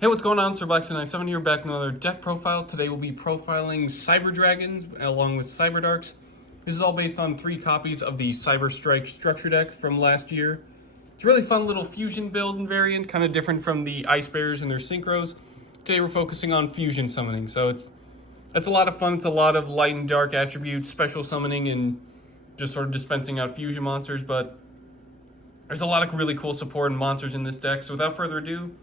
Hey, what's going on? Cyberdarks97 here, back with another deck profile. Today we'll be profiling Cyberdragons along with Cyberdarks. This is all based on 3 copies of the Cyberstrike structure deck from last year. It's a really fun little fusion build and variant, kind of different from the Ice Bears and their synchros. Today we're focusing on fusion summoning, so it's a lot of fun. It's a lot of light and dark attributes, special summoning, and just sort of dispensing out fusion monsters, but there's a lot of really cool support and monsters in this deck, so without further ado,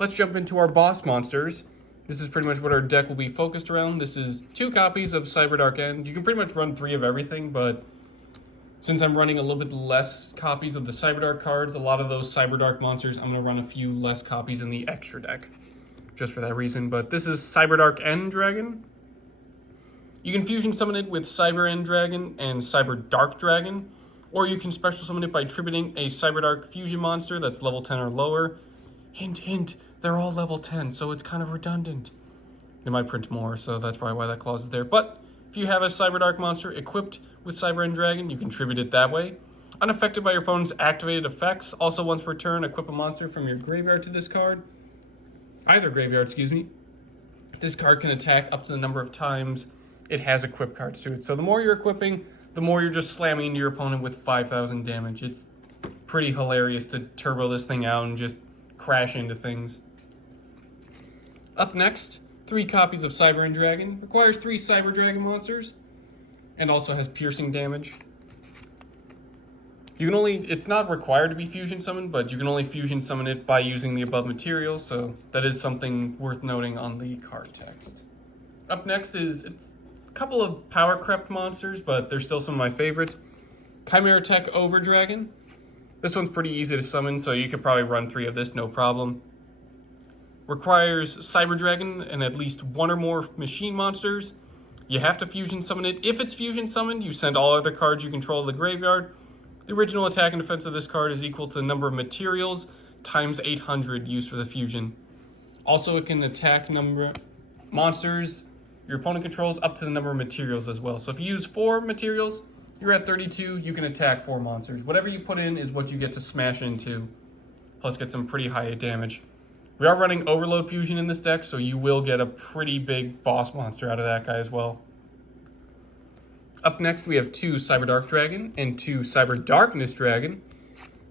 let's jump into our boss monsters. This is pretty much what our deck will be focused around. This is 2 copies of Cyberdark End. You can pretty much run 3 of everything, but since I'm running a little bit less copies of the Cyberdark cards, a lot of those Cyberdark monsters, I'm going to run a few less copies in the extra deck, just for that reason. But this is Cyberdark End Dragon. You can fusion summon it with Cyber End Dragon and Cyberdark Dragon, or you can special summon it by tributing a Cyberdark fusion monster that's level 10 or lower. Hint, hint, they're all level 10, so it's kind of redundant. They might print more, so that's probably why that clause is there. But if you have a Cyberdark monster equipped with Cyber End Dragon, you can tribute it that way. Unaffected by your opponent's activated effects. Also, once per turn, equip a monster from your graveyard to this card. Either graveyard, excuse me. This card can attack up to the number of times it has equipped cards to it. So the more you're equipping, the more you're just slamming into your opponent with 5,000 damage. It's pretty hilarious to turbo this thing out and just crash into things. Up next, 3 copies of Cyber End Dragon. Requires 3 Cyber Dragon monsters, and also has piercing damage. You can only, it's not required to be fusion summoned, but you can only fusion summon it by using the above materials, so that is something worth noting on the card text. Up next it's a couple of power crept monsters, but they're still some of my favorites. Chimera Tech Over Dragon. This one's pretty easy to summon, so you could probably run 3 of this, no problem. Requires Cyber Dragon and at least 1 or more machine monsters. You have to fusion summon it. If it's fusion summoned, you send all other cards you control to the graveyard. The original attack and defense of this card is equal to the number of materials times 800 used for the fusion. Also, it can attack monsters your opponent controls up to the number of materials as well. So if you use 4 materials, you're at 32, you can attack 4 monsters. Whatever you put in is what you get to smash into, plus get some pretty high damage. We are running Overload Fusion in this deck, so you will get a pretty big boss monster out of that guy as well. Up next, we have 2 Cyberdark Dragon and 2 Cyberdarkness Dragon.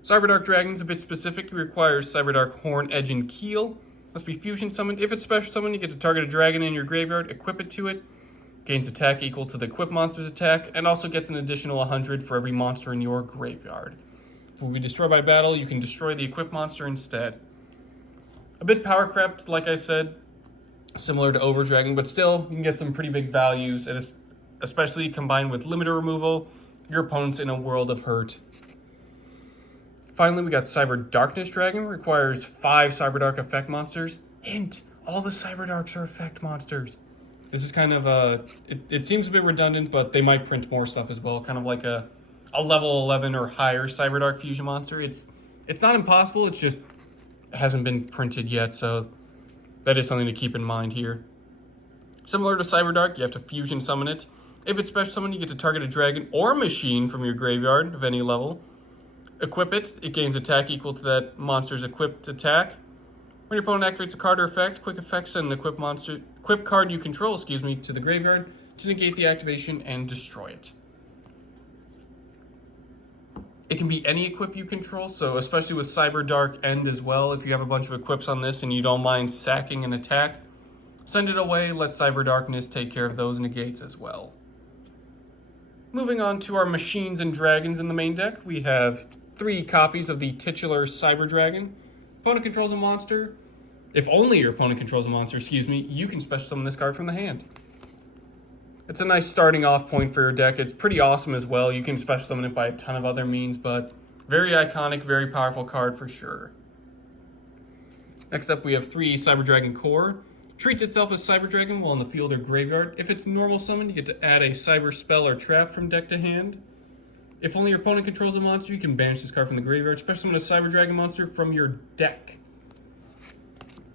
Cyberdark Dragon's a bit specific. It requires Cyberdark Horn, Edge, and Keel. Must be fusion summoned. If it's special summoned, you get to target a dragon in your graveyard, equip it to it. Gains attack equal to the equipped monster's attack, and also gets an additional 100 for every monster in your graveyard. If it will be destroyed by battle, you can destroy the equipped monster instead. A bit power crept, like I said, similar to Over Dragon, but still, you can get some pretty big values, and especially combined with limiter removal, your opponent's in a world of hurt. Finally, we got Cyber Darkness Dragon. Requires 5 Cyberdark effect monsters. Hint, all the Cyberdarks are effect monsters. This is kind of it seems a bit redundant, but they might print more stuff as well. Kind of like a level 11 or higher Cyberdark fusion monster. It's not impossible, it's just hasn't been printed yet, so that is something to keep in mind here. Similar to Cyberdark, you have to fusion summon it. If it's special summoned, you get to target a dragon or machine from your graveyard of any level. Equip it, it gains attack equal to that monster's equipped attack. When your opponent activates a card or effect, quick effect send an equipped card you control, to the graveyard to negate the activation and destroy it. It can be any equip you control, so especially with Cyberdark End as well, if you have a bunch of equips on this and you don't mind sacking an attack, send it away, let Cyberdarkness take care of those negates as well. Moving on to our machines and dragons in the main deck, we have 3 copies of the titular Cyber Dragon. Opponent controls a monster. If only your opponent controls a monster, you can special summon this card from the hand. It's a nice starting off point for your deck. It's pretty awesome as well. You can special summon it by a ton of other means, but very iconic, very powerful card for sure. Next up, we have 3 Cyber Dragon Core. Treats itself as Cyber Dragon while in the field or graveyard. If it's normal summon, you get to add a Cyber Spell or Trap from deck to hand. If only your opponent controls a monster, you can banish this card from the graveyard. Special summon a Cyber Dragon monster from your deck.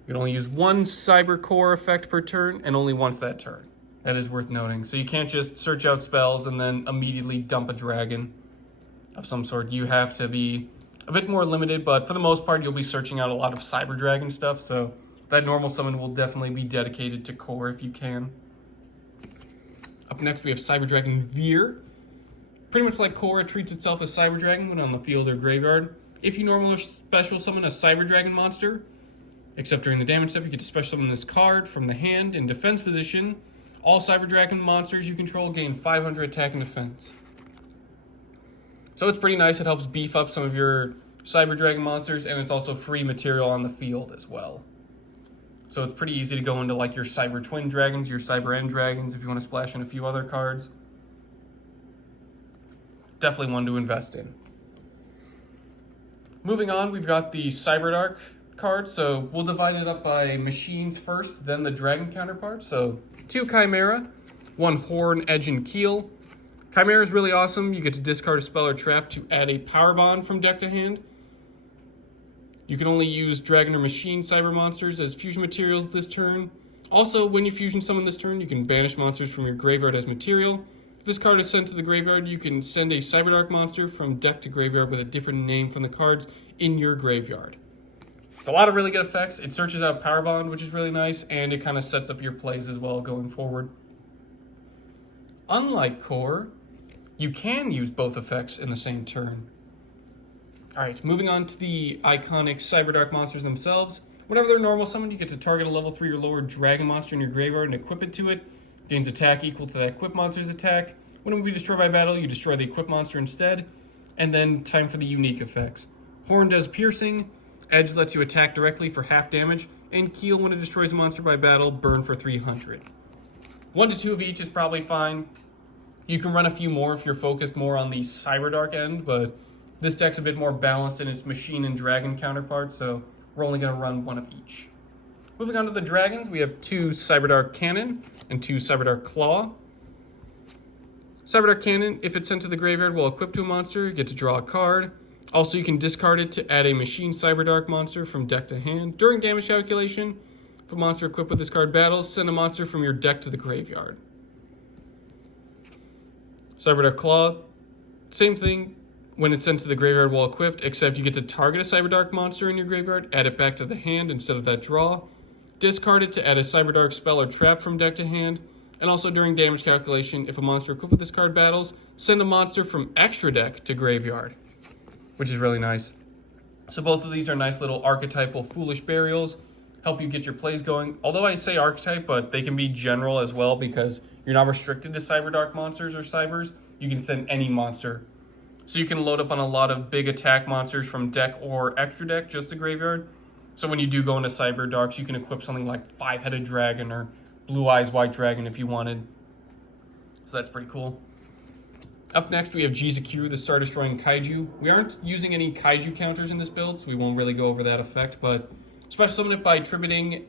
You can only use 1 Cyber Core effect per turn, and only once that turn. That is worth noting. So you can't just search out spells and then immediately dump a dragon of some sort. You have to be a bit more limited, but for the most part, you'll be searching out a lot of Cyber Dragon stuff, so that normal summon will definitely be dedicated to core if you can. Up next, we have Cyberdragon Veer. Pretty much like core, it treats itself as Cyberdragon when on the field or graveyard. If you normal or special summon a Cyberdragon monster, except during the damage step, you get to special summon this card from the hand in defense position. All Cyberdragon monsters you control gain 500 attack and defense. So it's pretty nice. It helps beef up some of your Cyberdragon monsters, and it's also free material on the field as well. So it's pretty easy to go into like your Cyber Twin Dragons, your Cyber End Dragons, if you want to splash in a few other cards. Definitely one to invest in. Moving on, we've got the Cyberdark card. So we'll divide it up by machines first, then the dragon counterpart. So 2 Chimera, 1 Horn, Edge, and Keel. Chimera is really awesome. You get to discard a spell or trap to add a power bond from deck to hand. You can only use dragon or machine cyber monsters as fusion materials this turn. Also, when you fusion summon this turn, you can banish monsters from your graveyard as material. If this card is sent to the graveyard, you can send a Cyberdark monster from deck to graveyard with a different name from the cards in your graveyard. It's a lot of really good effects. It searches out Power Bond, which is really nice, and it kind of sets up your plays as well going forward. Unlike core, you can use both effects in the same turn. Alright, moving on to the iconic Cyberdark monsters themselves. Whenever they're normal summoned, you get to target a level 3 or lower dragon monster in your graveyard and equip it to it. Gains attack equal to that equipped monster's attack. When it will be destroyed by battle, you destroy the equipped monster instead. And then time for the unique effects. Horn does piercing. Edge lets you attack directly for half damage. And Keel, when it destroys a monster by battle, burn for 300. 1 to 2 of each is probably fine. You can run a few more if you're focused more on the Cyberdark end, but this deck's a bit more balanced in its machine and dragon counterparts, so we're only going to run 1 of each. Moving on to the dragons, we have 2 Cyberdark Cannon and 2 Cyberdark Claw. Cyberdark Cannon, if it's sent to the graveyard while equipped to a monster, you get to draw a card. Also, you can discard it to add a machine Cyberdark monster from deck to hand. During damage calculation, if a monster equipped with this card battles, send a monster from your deck to the graveyard. Cyberdark Claw, same thing. When it's sent to the graveyard while equipped, except you get to target a Cyberdark monster in your graveyard, add it back to the hand instead of that draw. Discard it to add a Cyberdark spell or trap from deck to hand. And also during damage calculation, if a monster equipped with this card battles, send a monster from extra deck to graveyard, which is really nice. So both of these are nice little archetypal Foolish Burials, help you get your plays going. Although I say archetype, but they can be general as well because you're not restricted to Cyberdark monsters or Cybers. You can send any monster. So you can load up on a lot of big attack monsters from deck or extra deck, just to graveyard. So when you do go into Cyberdarks, you can equip something like 5-headed dragon or Blue Eyes White Dragon if you wanted. So that's pretty cool. Up next, we have Jizuku, the Star Destroying Kaiju. We aren't using any Kaiju counters in this build, so we won't really go over that effect, but special summon it by attributing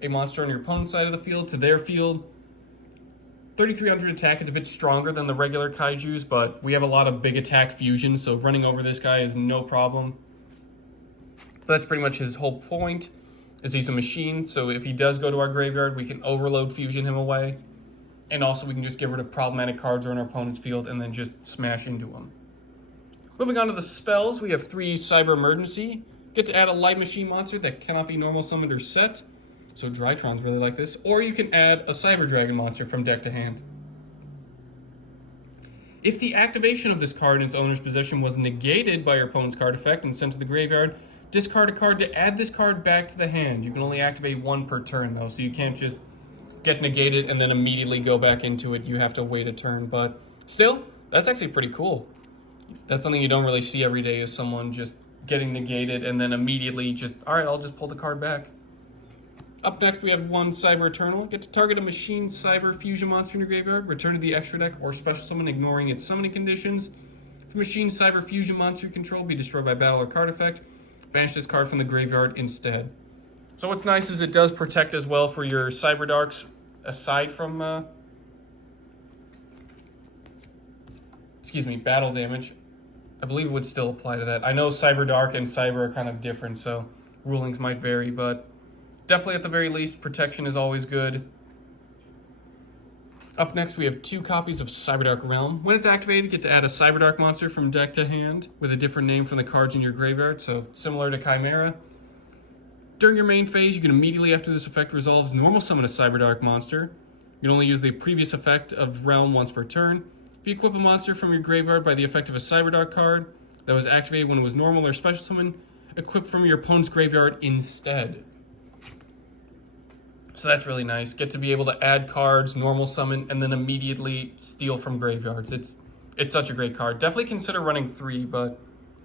a monster on your opponent's side of the field to their field. 3,300 attack, it's a bit stronger than the regular Kaijus, but we have a lot of big attack fusion, so running over this guy is no problem. But that's pretty much his whole point, is he's a machine, so if he does go to our graveyard, we can overload fusion him away. And also we can just get rid of problematic cards on our opponent's field and then just smash into them. Moving on to the spells, we have 3 Cyber Emergency. Get to add a light machine monster that cannot be normal summoned or set. So Drytron's really like this. Or you can add a Cyber Dragon monster from deck to hand. If the activation of this card in its owner's possession was negated by your opponent's card effect and sent to the graveyard, discard a card to add this card back to the hand. You can only activate 1 per turn though, so you can't just get negated and then immediately go back into it. You have to wait a turn, but still, that's actually pretty cool. That's something you don't really see every day, is someone just getting negated and then immediately just, alright, I'll just pull the card back. Up next, we have 1 Cyber Eternal. Get to target a machine Cyber Fusion monster in your graveyard, return to the extra deck, or special summon ignoring its summoning conditions. If a machine Cyber Fusion monster you control be destroyed by battle or card effect, banish this card from the graveyard instead. So what's nice is it does protect as well for your Cyberdarks, aside from, battle damage. I believe it would still apply to that. I know Cyberdark and Cyber are kind of different, so rulings might vary, but definitely at the very least, protection is always good. Up next, we have 2 copies of Cyberdark Realm. When it's activated, you get to add a Cyberdark monster from deck to hand with a different name from the cards in your graveyard, so similar to Chimera. During your main phase, you can immediately after this effect resolves normal summon a Cyberdark monster. You can only use the previous effect of realm once per turn. If you equip a monster from your graveyard by the effect of a Cyberdark card that was activated when it was normal or special summon, equip from your opponent's graveyard instead. So that's really nice. Get to be able to add cards, normal summon, and then immediately steal from graveyards. It's such a great card. Definitely consider running 3, but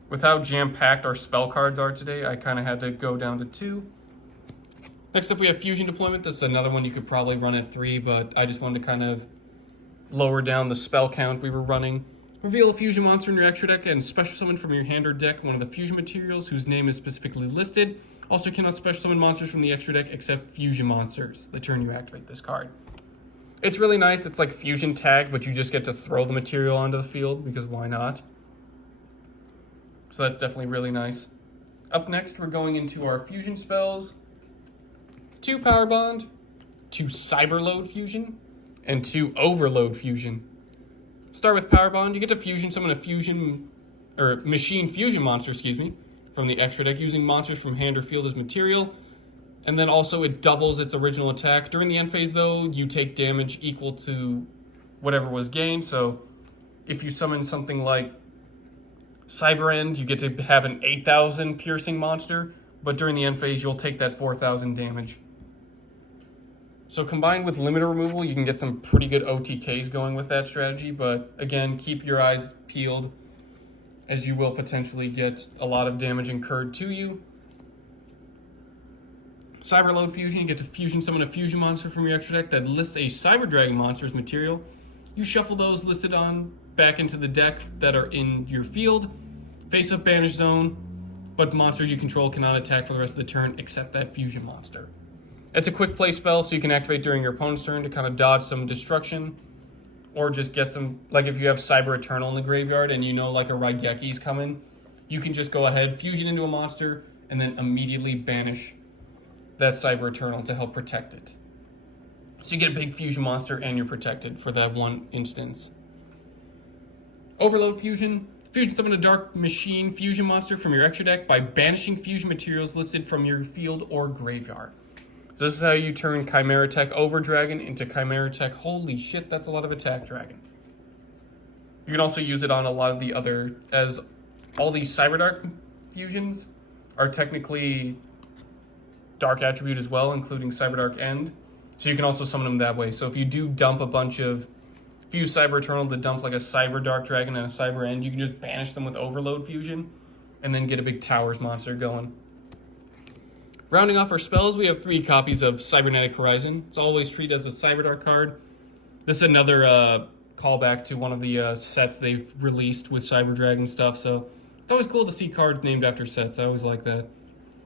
with how jam-packed our spell cards are today, I kind of had to go down to 2. Next up, we have Fusion Deployment. This is another one you could probably run at 3, but I just wanted to kind of lower down the spell count we were running. Reveal a fusion monster in your extra deck and special summon from your hand or deck one of the fusion materials whose name is specifically listed. Also cannot special summon monsters from the extra deck except fusion monsters the turn you activate this card. It's really nice. It's like fusion tag, but you just get to throw the material onto the field because why not? So that's definitely really nice. Up next, we're going into our fusion spells. 2 Power Bond, 2 Cyberload Fusion, and 2 Overload Fusion. Start with Power Bond. You get to fusion summon a machine fusion monster, from the extra deck using monsters from hand or field as material. And then also it doubles its original attack. During the end phase though, you take damage equal to whatever was gained. So if you summon something like Cyber End, you get to have an 8,000 piercing monster, but during the end phase you'll take that 4,000 damage. So combined with limiter removal, you can get some pretty good OTKs going with that strategy, but again, keep your eyes peeled as you will potentially get a lot of damage incurred to you. Cyberload Fusion, you get to fusion summon a fusion monster from your extra deck that lists a Cyber Dragon monster as material. You shuffle those listed on back into the deck that are in your field. Face up Banish Zone, but monsters you control cannot attack for the rest of the turn except that fusion monster. It's a quick play spell, so you can activate during your opponent's turn to kind of dodge some destruction, or just get some, like if you have Cyber Eternal in the graveyard and you know like a Raigeki's coming, you can just go ahead, fusion into a monster, and then immediately banish that Cyber Eternal to help protect it. So you get a big fusion monster and you're protected for that one instance. Overload Fusion. Fusion summon a Dark Machine fusion monster from your extra deck by banishing fusion materials listed from your field or graveyard. So this is how you turn Chimera Tech Over Dragon into Chimera Tech. Holy shit, that's a lot of attack dragon. You can also use it on a lot of the other, as all these Cyberdark fusions are technically dark attribute as well, including Cyberdark End. So you can also summon them that way. So if you do dump a bunch of, if you use Cyber Eternal to dump like a Cyberdark Dragon and a Cyber End, you can just banish them with Overload Fusion and then get a big Towers monster going. Rounding off our spells, we have 3 copies of Cybernetic Horizon. It's always treated as a Cyberdark card. This is another callback to one of the sets they've released with Cyber Dragon stuff, so it's always cool to see cards named after sets. I always like that.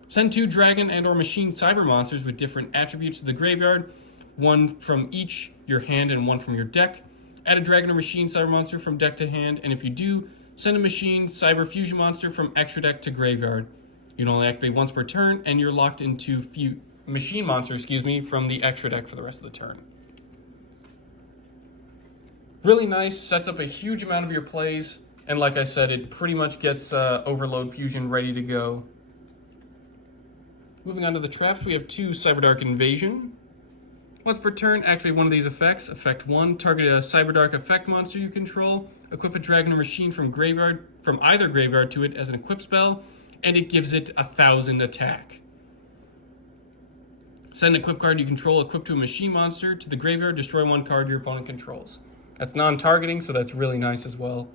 Send 2 dragon and or machine cyber monsters with different attributes to the graveyard, 1 from each your hand and 1 from your deck. Add a dragon or machine cyber monster from deck to hand, and if you do, send a machine cyber fusion monster from extra deck to graveyard. You can only activate once per turn, and you're locked into machine monster, from the extra deck for the rest of the turn. Really nice, sets up a huge amount of your plays, and like I said, it pretty much gets Overload Fusion ready to go. Moving on to the traps, we have 2 Cyberdark Invasion. Once per turn, activate one of these effects. Effect 1, target a Cyberdark effect monster you control. Equip a dragon or machine from either graveyard to it as an equip spell, and it gives it 1,000 attack. Send an equip card you control equipped to a machine monster to the graveyard. Destroy 1 card your opponent controls. That's non-targeting, so that's really nice as well.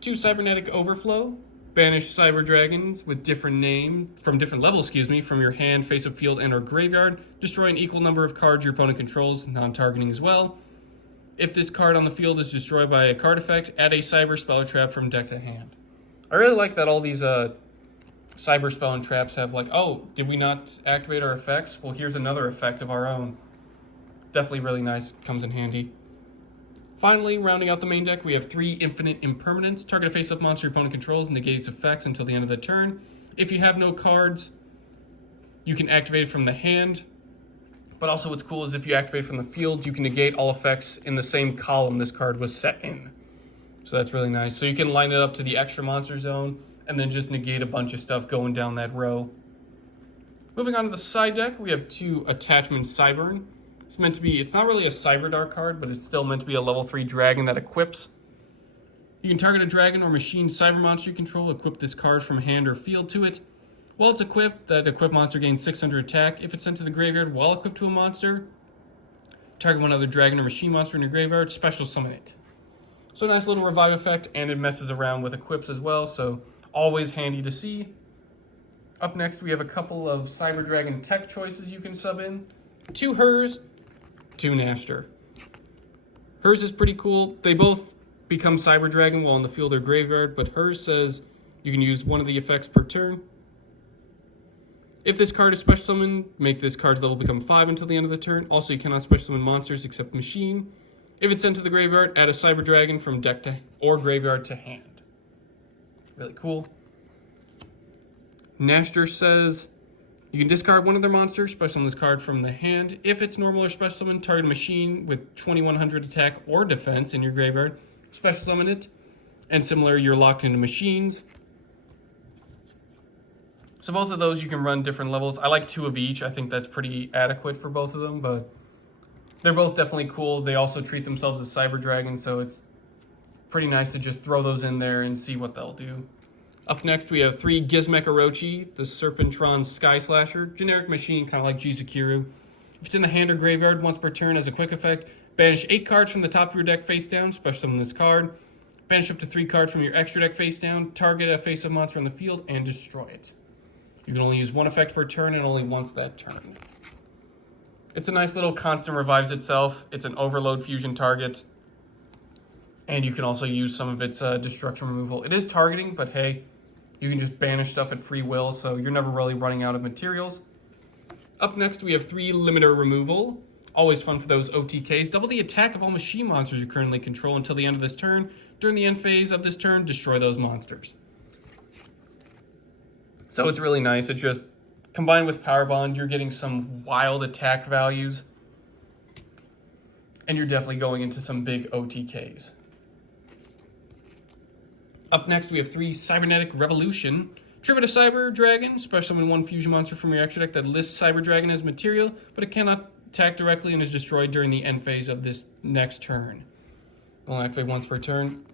2 Cybernetic Overflow. Banish Cyber Dragons with different levels, from your hand, face of field, and or graveyard. Destroy an equal number of cards your opponent controls, non-targeting as well. If this card on the field is destroyed by a card effect, add a Cyber Spell or Trap from deck to hand. I really like that all these Cyber Spell and Traps have like, oh, did we not activate our effects? Well, here's another effect of our own. Definitely really nice, comes in handy. Finally, rounding out the main deck, we have 3 Infinite Impermanence. Target a face-up monster your opponent controls and negate its effects until the end of the turn. If you have no cards, you can activate it from the hand. But also what's cool is if you activate from the field, you can negate all effects in the same column this card was set in. So that's really nice. So you can line it up to the extra monster zone, and then just negate a bunch of stuff going down that row. Moving on to the side deck, we have 2 Attachment Cyburn. It's not really a Cyberdark card, but it's still meant to be a level 3 dragon that equips. You can target a dragon or machine cyber monster you control, equip this card from hand or field to it. While it's equipped, that equipped monster gains 600 attack. If it's sent to the graveyard while equipped to a monster, target one other dragon or machine monster in your graveyard, special summon it. So a nice little revive effect, and it messes around with equips as well, so always handy to see. Up next, we have a couple of Cyber Dragon tech choices you can sub in. 2 Hers, 2 Nashter. Hers is pretty cool. They both become Cyber Dragon while in the field or graveyard, but Hers says you can use one of the effects per turn. If this card is special summoned, make this card's level become 5 until the end of the turn. Also, you cannot special summon monsters except machine. If it's sent to the graveyard, add a Cyber Dragon from deck to or graveyard to hand. Really cool. Nashter says you can discard one of their monsters, special summon this card from the hand. If it's normal or special summon, target a machine with 2100 attack or defense in your graveyard, special summon it. And similar, you're locked into machines. So both of those you can run different levels. I like 2 of each. I think that's pretty adequate for both of them, but they're both definitely cool. They also treat themselves as Cyber Dragon, so it's pretty nice to just throw those in there and see what they'll do. Up next, we have 3 Gizmek Orochi, the Serpentron Sky Slasher, generic machine, kind of like Jizukiru. If it's in the hand or graveyard once per turn as a quick effect, banish 8 cards from the top of your deck face down, special summon this card. Banish up to 3 cards from your extra deck face down, target a face-up monster on the field, and destroy it. You can only use 1 effect per turn and only once that turn. It's a nice little constant revives itself. It's an overload fusion target. And you can also use some of its destruction removal. It is targeting, but hey, you can just banish stuff at free will, so you're never really running out of materials. Up next, we have 3 Limiter Removal. Always fun for those OTKs. Double the attack of all machine monsters you currently control until the end of this turn. During the end phase of this turn, destroy those monsters. So it's really nice. It just, combined with Power Bond, you're getting some wild attack values. And you're definitely going into some big OTKs. Up next, we have 3 Cybernetic Revolution. Tribute a Cyber Dragon. Special summon 1 fusion monster from your extra deck that lists Cyber Dragon as material, but it cannot attack directly and is destroyed during the end phase of this next turn. Only activate once per turn.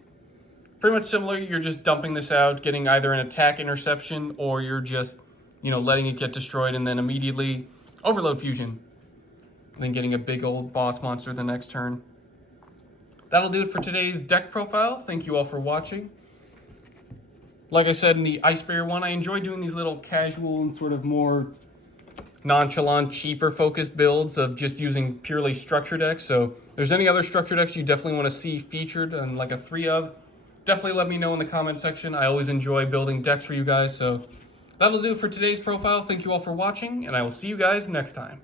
Pretty much similar, you're just dumping this out, getting either an attack interception, or you're just, letting it get destroyed and then immediately overload fusion. And then getting a big old boss monster the next turn. That'll do it for today's deck profile. Thank you all for watching. Like I said in the Ice Barrier one, I enjoy doing these little casual and sort of more nonchalant, cheaper focused builds of just using purely structure decks. So if there's any other structure decks you definitely want to see featured and like a 3 of, definitely let me know in the comment section. I always enjoy building decks for you guys. So that'll do it for today's profile. Thank you all for watching, and I will see you guys next time.